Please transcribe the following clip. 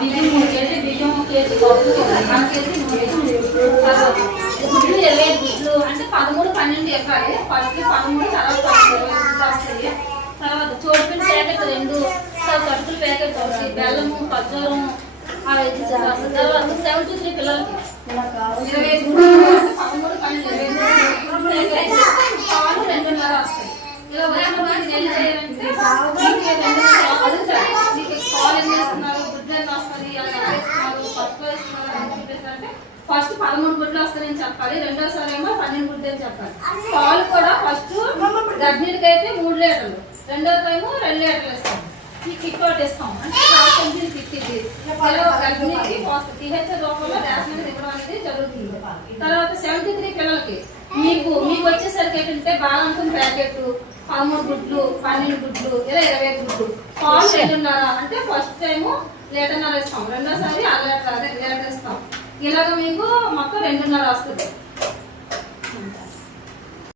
బియ్యం 3 కేజీ బియ్యం, 1 కేజీ పప్పు, 1 కేజీ నూనె. తర్వాత గుడ్లు 20 గుడ్లు అంటే 13, 12 ఎకరాలి. ఫస్ట్ 13, తర్వాత 20 గుడ్లు వస్తాయి. తర్వాత చోటుపిండి ప్యాకెట్ 2, తర్వాత అటుకుల ప్యాకెట్ 1, బెల్లము, ఖర్జూరం తర్వాత 73 పిల్లలకి 25 గుడ్లు 13, 12, 23 పాలు 2.5 వస్తాయి. ఇలా వచ్చినప్పుడు ఏం చేయాలంటే అడుగుతారు, మీకు పాలు ఏం చేస్తున్నారు, గుడ్లు ఎంత వస్తుంది, అలా వేస్తున్నారు, పసుపు వేస్తున్నారు అని చెప్పేసి ఫస్ట్ 13 గుడ్లు వస్తాయని చెప్పాలి. రెండోసారి ఏమో 12 గుడ్లు అని చెప్పాలి. పాలు కూడా ఫస్ట్ గర్భిణికి అయితే 3 లీటర్లు, రెండో టైము 2 లీటర్లు ఇస్తాం. ఈ కిట్ ఒకటి ఇస్తాం అంటే కిట్ ఇది గర్భిణికి టీహెచ్ రూపంలో రేషన్ అనేది ఇవ్వడం అనేది జరుగుతుంది. తర్వాత 73 పిల్లలకి మీకు వచ్చేసరికి ఏంటంటే బాలాంతం ప్యాకెట్ 13 గుడ్లు, 12 గుడ్లు, ఇలా 20 గుడ్లు, పాలు 2.5 అంటే ఫస్ట్ టైము 1.5 లీటర్ ఇస్తాం, రెండోసారి 1/2 లీటర్ అదే లీటర్ ఇస్తాం. ఇలాగ మీకు మొత్తం 2.5 వస్తుంది.